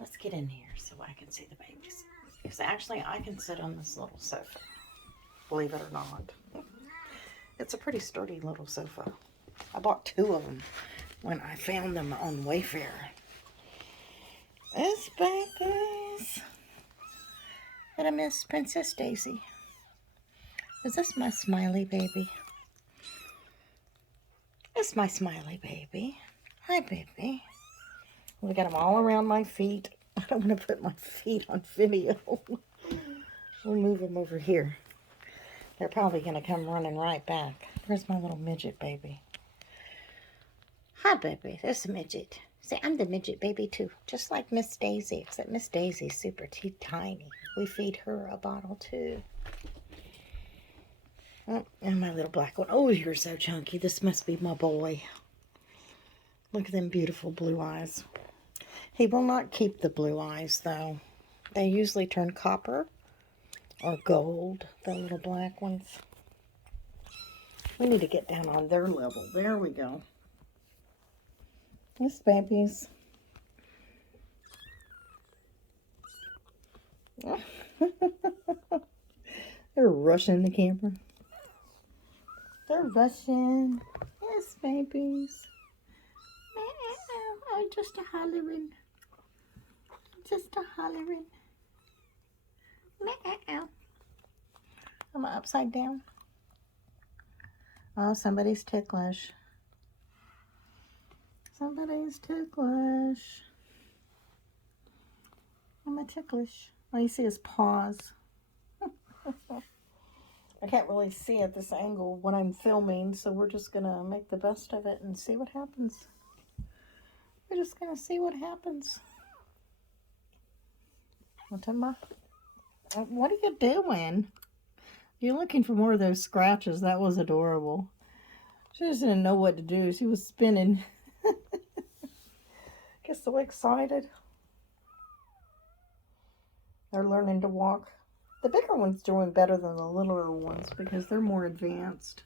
Let's get in here so I can see the babies. Because actually I can sit on this little sofa, believe it or not. It's a pretty sturdy little sofa. I bought 2 of them when I found them on Wayfair. It's babies. And I miss Princess Daisy. Is this my smiley baby? It's my smiley baby. Hi, baby. We got them all around my feet. I don't want to put my feet on video. We'll move them over here. They're probably going to come running right back. Where's my little midget baby? Hi, baby. There's a midget. See, I'm the midget baby, too. Just like Miss Daisy, except Miss Daisy's super tiny. We feed her a bottle, too. Oh, and my little black one. Oh, you're so chunky. This must be my boy. Look at them beautiful blue eyes. He will not keep the blue eyes, though. They usually turn copper or gold, the little black ones. We need to get down on their level. There we go. Yes, babies. They're rushing the camera. They're rushing. Yes, babies. I'm just a hollering. Just a hollering. Am I upside down? Oh, somebody's ticklish. Somebody's ticklish. I'm a ticklish. All you see is paws. I can't really see at this angle when I'm filming, so we're just going to make the best of it and see what happens. We're just going to see what happens. What are you doing? You're looking for more of those scratches. That was adorable. She just didn't know what to do. She was spinning. Get so excited. They're learning to walk. The bigger one's doing better than the littler ones because they're more advanced.